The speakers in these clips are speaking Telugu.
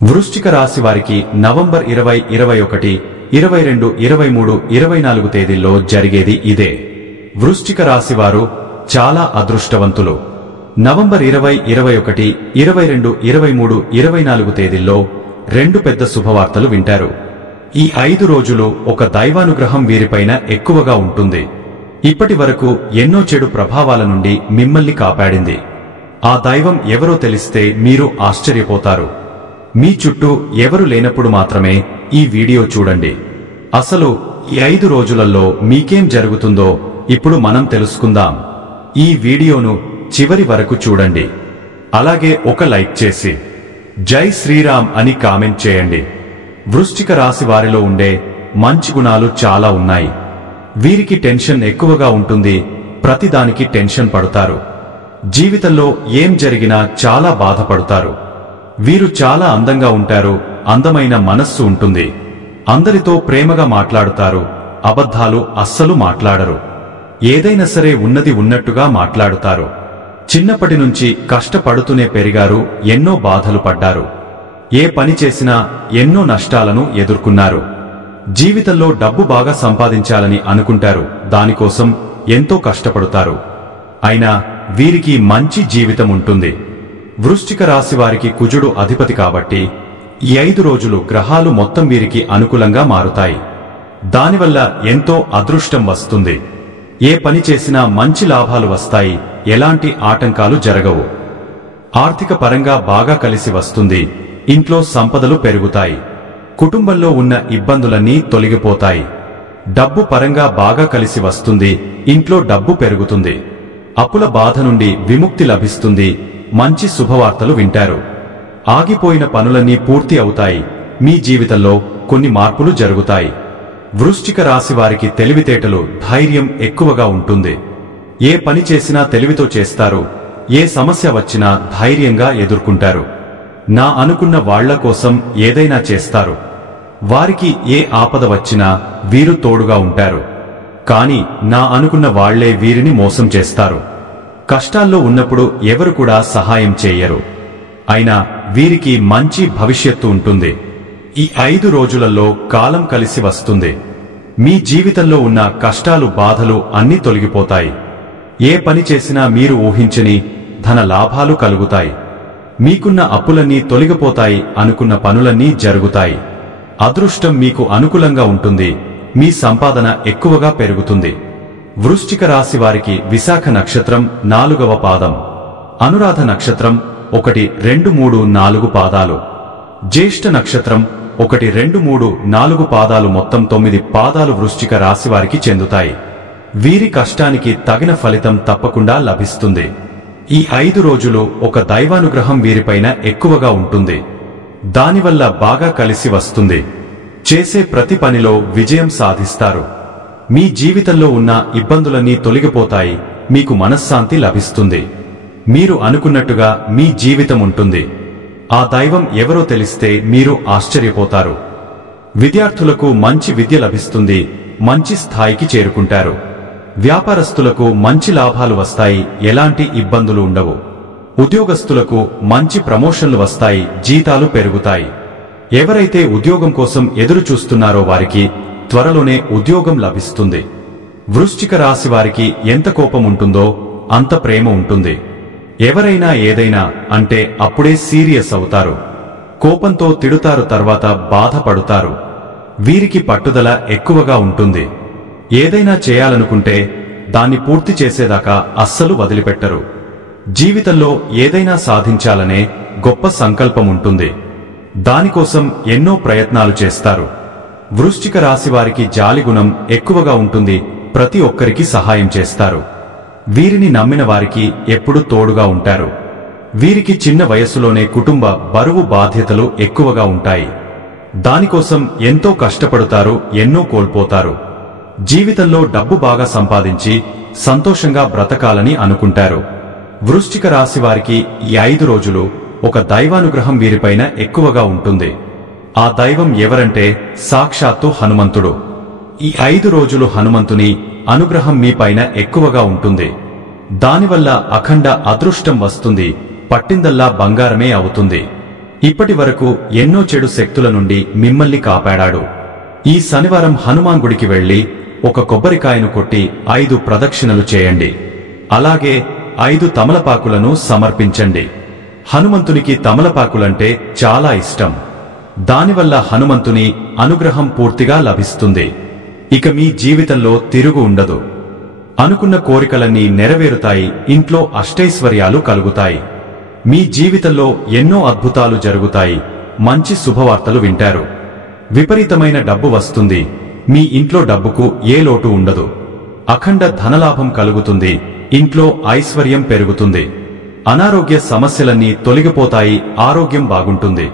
వృశ్చిక రాశి వారికి నవంబర్ 20, 21, 22, 23, 24 తేదీల్లో జరిగేది ఇదే. వృశ్చిక రాశి వారు చాలా అదృష్టవంతులు. నవంబర్ 20, 21, 22, 23, 24 తేదీల్లో రెండు పెద్ద శుభవార్తలు వింటారు. ఈ 5 రోజులు ఒక దైవానుగ్రహం వీరిపైన ఎక్కువగా ఉంటుంది. ఇప్పటి వరకు ఎన్నో చెడు ప్రభావాల నుండి మిమ్మల్ని కాపాడింది. ఆ దైవం ఎవరో తెలిస్తే మీరు ఆశ్చర్యపోతారు. మీ చుట్టూ ఎవరు లేనప్పుడు మాత్రమే ఈ వీడియో చూడండి. అసలు ఈ 5 రోజులలో మీకేం జరుగుతుందో ఇప్పుడు మనం తెలుసుకుందాం. ఈ వీడియోను చివరి వరకు చూడండి. అలాగే ఒక లైక్ చేసి జై శ్రీరామ్ అని కామెంట్ చేయండి. వృశ్చిక రాశి వారిలో ఉండే మంచి గుణాలు చాలా ఉన్నాయి. వీరికి టెన్షన్ ఎక్కువగా ఉంటుంది. ప్రతిదానికి టెన్షన్ పడతారు. జీవితంలో ఏం జరిగినా చాలా బాధపడతారు. వీరు చాలా అందంగా ఉంటారు. అందమైన మనస్సు ఉంటుంది. అందరితో ప్రేమగా మాట్లాడుతారు. అబద్ధాలు అస్సలు మాట్లాడరు. ఏదైనా సరే ఉన్నది ఉన్నట్టుగా మాట్లాడుతారు. చిన్నప్పటి నుంచి కష్టపడుతూనే పెరిగారు. ఎన్నో బాధలు పడ్డారు. ఏ పని చేసినా ఎన్నో నష్టాలను ఎదుర్కొన్నారు. జీవితంలో డబ్బు బాగా సంపాదించాలని అనుకుంటారు. దానికోసం ఎంతో కష్టపడతారు. అయినా వీరికి మంచి జీవితం ఉంటుంది. వృశ్చిక రాశి వారికి కుజుడు అధిపతి కాబట్టి ఈ 5 రోజులు గ్రహాలు మొత్తం వీరికి అనుకూలంగా మారుతాయి. దానివల్ల ఎంతో అదృష్టం వస్తుంది. ఏ పని చేసినా మంచి లాభాలు వస్తాయి. ఎలాంటి ఆటంకాలు జరగవు. ఆర్థిక పరంగా బాగా కలిసి వస్తుంది. ఇంట్లో సంపదలు పెరుగుతాయి. కుటుంబంలో ఉన్న ఇబ్బందులన్నీ తొలగిపోతాయి. డబ్బు పరంగా బాగా కలిసి వస్తుంది. ఇంట్లో డబ్బు పెరుగుతుంది. అప్పుల బాధ నుండి విముక్తి లభిస్తుంది. మంచి శుభవార్తలు వింటారు. ఆగిపోయిన పనులన్నీ పూర్తి అవుతాయి. మీ జీవితంలో కొన్ని మార్పులు జరుగుతాయి. వృశ్చిక రాశి వారికి తెలివితేటలు, ధైర్యం ఎక్కువగా ఉంటుంది. ఏ పని చేసినా తెలివితో చేస్తారు. ఏ సమస్య వచ్చినా ధైర్యంగా ఎదుర్కొంటారు. నా అనుకున్న వాళ్ల కోసం ఏదైనా చేస్తారు. వారికి ఏ ఆపద వచ్చినా వీరు తోడుగా ఉంటారు. కానీ నా అనుకున్న వాళ్లే వీరిని మోసం చేస్తారు. కష్టాల్లో ఉన్నప్పుడు ఎవరు కూడా సహాయం చేయరు. అయినా వీరికి మంచి భవిష్యత్తు ఉంటుంది. ఈ 5 రోజులలో కాలం కలిసి వస్తుంది. మీ జీవితంలో ఉన్న కష్టాలు, బాధలు అన్నీ తొలగిపోతాయి. ఏ పని చేసినా మీరు ఊహించని ధన లాభాలు కలుగుతాయి. మీకున్న అప్పులన్నీ తొలగిపోతాయి. అనుకున్న పనులన్నీ జరుగుతాయి. అదృష్టం మీకు అనుకూలంగా ఉంటుంది. మీ సంపాదన ఎక్కువగా పెరుగుతుంది. వృశ్చిక రాశి వారికి విశాఖ నక్షత్రం 4వ పాదం, అనురాధ నక్షత్రం 1, 2, 3, 4 పాదాలు, జ్యేష్ఠ నక్షత్రం 1, 2, 3, 4 పాదాలు, మొత్తం 9 పాదాలు వృశ్చిక రాశి వారికి చెందుతాయి. వీరి కష్టానికి తగిన ఫలితం తప్పకుండా లభిస్తుంది. ఈ 5 రోజులు ఒక దైవానుగ్రహం వీరిపైన ఎక్కువగా ఉంటుంది. దానివల్ల బాగా కలిసి వస్తుంది. చేసే ప్రతి పనిలో విజయం సాధిస్తారు. మీ జీవితంలో ఉన్న ఇబ్బందులన్నీ తొలగిపోతాయి. మీకు మనశ్శాంతి లభిస్తుంది. మీరు అనుకున్నట్టుగా మీ జీవితం ఉంటుంది. ఆ దైవం ఎవరో తెలిస్తే మీరు ఆశ్చర్యపోతారు. విద్యార్థులకు మంచి విద్య లభిస్తుంది. మంచి స్థాయికి చేరుకుంటారు. వ్యాపారస్తులకు మంచి లాభాలు వస్తాయి. ఎలాంటి ఇబ్బందులు ఉండవు. ఉద్యోగస్తులకు మంచి ప్రమోషన్లు వస్తాయి. జీతాలు పెరుగుతాయి. ఎవరైతే ఉద్యోగం కోసం ఎదురు చూస్తున్నారో వారికి త్వరలోనే ఉద్యోగం లభిస్తుంది. వృశ్చిక రాశి వారికి ఎంత కోపం ఉంటుందో అంత ప్రేమ ఉంటుంది. ఎవరైనా ఏదైనా అంటే అప్పుడే సీరియస్ అవుతారు. కోపంతో తిడుతారు, తర్వాత బాధపడుతారు. వీరికి పట్టుదల ఎక్కువగా ఉంటుంది. ఏదైనా చేయాలనుకుంటే దాన్ని పూర్తి చేసేదాకా అస్సలు వదిలిపెట్టరు. జీవితంలో ఏదైనా సాధించాలనే గొప్ప సంకల్పం ఉంటుంది. దానికోసం ఎన్నో ప్రయత్నాలు చేస్తారు. వృశ్చిక రాశి వారికి జాలిగుణం ఎక్కువగా ఉంటుంది. ప్రతి ఒక్కరికి సహాయం చేస్తారు. వీరిని నమ్మిన వారికి ఎప్పుడూ తోడుగా ఉంటారు. వీరికి చిన్న వయస్సులోనే కుటుంబ బరువు, బాధ్యతలు ఎక్కువగా ఉంటాయి. దానికోసం ఎంతో కష్టపడతారు. ఎన్నో కోల్పోతారు. జీవితంలో డబ్బు బాగా సంపాదించి సంతోషంగా బ్రతకాలని అనుకుంటారు. వృశ్చిక రాశి వారికి ఈ 5 రోజులు ఒక దైవానుగ్రహం వీరిపైన ఎక్కువగా ఉంటుంది. ఆ దైవం ఎవరంటే సాక్షాత్తు హనుమంతుడు. ఈ 5 రోజులు హనుమంతుని అనుగ్రహం మీపైన ఎక్కువగా ఉంటుంది. దానివల్ల అఖండ అదృష్టం వస్తుంది. పట్టిందల్లా బంగారమే అవుతుంది. ఇప్పటి వరకు ఎన్నో చెడు శక్తుల నుండి మిమ్మల్ని కాపాడాడు. ఈ శనివారం హనుమాన్ గుడికి వెళ్లి ఒక కొబ్బరికాయను కొట్టి 5 ప్రదక్షిణలు చేయండి. అలాగే 5 తమలపాకులను సమర్పించండి. హనుమంతునికి తమలపాకులంటే చాలా ఇష్టం. దానివల్ల హనుమంతుని అనుగ్రహం పూర్తిగా లభిస్తుంది. ఇక మీ జీవితంలో తిరుగు ఉండదు. అనుకున్న కోరికలన్నీ నెరవేరుతాయి. ఇంట్లో అష్టైశ్వర్యాలు కలుగుతాయి. మీ జీవితంలో ఎన్నో అద్భుతాలు జరుగుతాయి. మంచి శుభవార్తలు వింటారు. విపరీతమైన డబ్బు వస్తుంది. మీ ఇంట్లో డబ్బుకు ఏ లోటు ఉండదు. అఖండ ధనలాభం కలుగుతుంది. ఇంట్లో ఐశ్వర్యం పెరుగుతుంది. అనారోగ్య సమస్యలన్నీ తొలగిపోతాయి. ఆరోగ్యం బాగుంటుంది.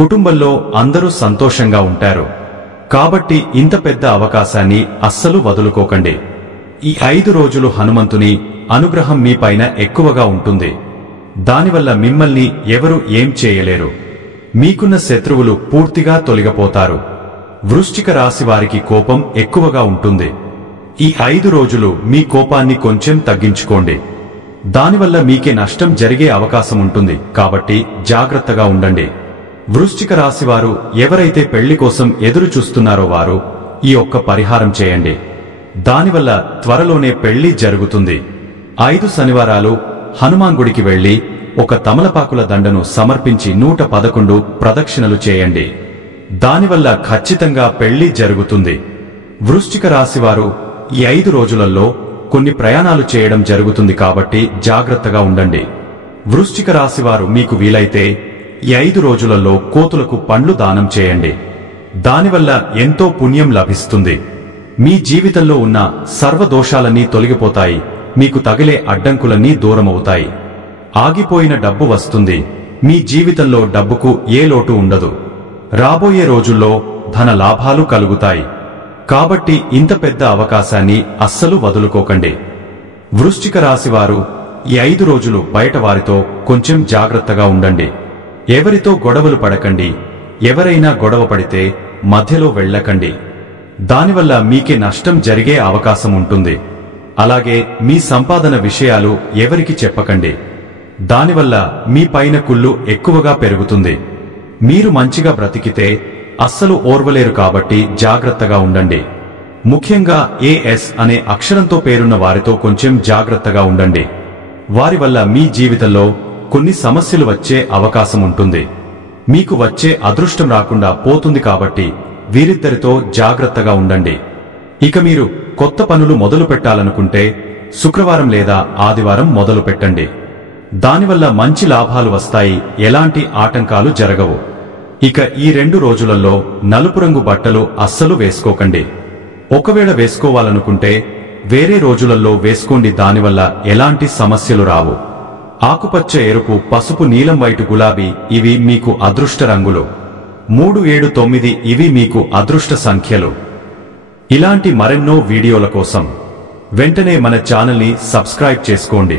కుటుంబంలో అందరూ సంతోషంగా ఉంటారు. కాబట్టి ఇంత పెద్ద అవకాశాన్ని అస్సలు వదులుకోకండి. ఈ 5 రోజులు హనుమంతుని అనుగ్రహం మీపైన ఎక్కువగా ఉంటుంది. దానివల్ల మిమ్మల్ని ఎవరు ఏం చేయలేరు. మీకున్న శత్రువులు పూర్తిగా తొలగిపోతారు. వృశ్చిక రాశి వారికి కోపం ఎక్కువగా ఉంటుంది. ఈ 5 రోజులు మీ కోపాన్ని కొంచెం తగ్గించుకోండి. దానివల్ల మీకే నష్టం జరిగే అవకాశం ఉంటుంది. కాబట్టి జాగ్రత్తగా ఉండండి. వృశ్చిక రాశివారు ఎవరైతే పెళ్లి కోసం ఎదురు చూస్తున్నారో వారు ఈ ఒక్క పరిహారం చేయండి. దానివల్ల త్వరలోనే పెళ్లి జరుగుతుంది. 5 శనివారాలు హనుమాన్ గుడికి వెళ్లి ఒక తమలపాకుల దండను సమర్పించి 111 ప్రదక్షిణలు చేయండి. దానివల్ల ఖచ్చితంగా పెళ్లి జరుగుతుంది. వృశ్చిక రాశివారు ఈ 5 రోజులలో కొన్ని ప్రయాణాలు చేయడం జరుగుతుంది. కాబట్టి జాగ్రత్తగా ఉండండి. వృశ్చిక రాశివారు మీకు వీలైతే ఈ 5 రోజులలో కోతులకు పండ్లు దానం చేయండి. దానివల్ల ఎంతో పుణ్యం లభిస్తుంది. మీ జీవితంలో ఉన్న సర్వదోషాలన్నీ తొలగిపోతాయి. మీకు తగిలే అడ్డంకులన్నీ దూరమవుతాయి. ఆగిపోయిన డబ్బు వస్తుంది. మీ జీవితంలో డబ్బుకు ఏ లోటు ఉండదు. రాబోయే రోజుల్లో ధన లాభాలు కలుగుతాయి. కాబట్టి ఇంత పెద్ద అవకాశాన్ని అస్సలు వదులుకోకండి. వృశ్చిక రాశివారు ఈ 5 రోజులు బయట వారితో కొంచెం జాగ్రత్తగా ఉండండి. ఎవరితో గొడవలు పడకండి. ఎవరైనా గొడవ పడితే మధ్యలో వెళ్ళకండి. దానివల్ల మీకే నష్టం జరిగే అవకాశం ఉంటుంది. అలాగే మీ సంపాదన విషయాలు ఎవరికి చెప్పకండి. దానివల్ల మీ పైన కుళ్ళు ఎక్కువగా పెరుగుతుంది. మీరు మంచిగా బ్రతికితే అస్సలు ఓర్వలేరు. కాబట్టి జాగ్రత్తగా ఉండండి. ముఖ్యంగా ఏఎస్ అనే అక్షరంతో పేరున్న వారితో కొంచెం జాగ్రత్తగా ఉండండి. వారి వల్ల మీ జీవితంలో కొన్ని సమస్యలు వచ్చే అవకాశం ఉంటుంది. మీకు వచ్చే అదృష్టం రాకుండా పోతుంది. కాబట్టి వీరిద్దరితో జాగ్రత్తగా ఉండండి. ఇక మీరు కొత్త పనులు మొదలు పెట్టాలనుకుంటే శుక్రవారం లేదా ఆదివారం మొదలు పెట్టండి. దానివల్ల మంచి లాభాలు వస్తాయి. ఎలాంటి ఆటంకాలు జరగవు. ఇక ఈ 2 రోజులలో నలుపు రంగు బట్టలు అస్సలు వేసుకోకండి. ఒకవేళ వేసుకోవాలనుకుంటే వేరే రోజులలో వేసుకోండి. దానివల్ల ఎలాంటి సమస్యలు రావు. ఆకుపచ్చ, ఎరుపు, పసుపు, నీలం, వైటు, గులాబీ ఇవి మీకు అదృష్ట రంగులు. 3, 7, 9 ఇవి మీకు అదృష్ట సంఖ్యలు. ఇలాంటి మరెన్నో వీడియోల కోసం వెంటనే మన ఛానల్ని సబ్స్క్రైబ్ చేసుకోండి.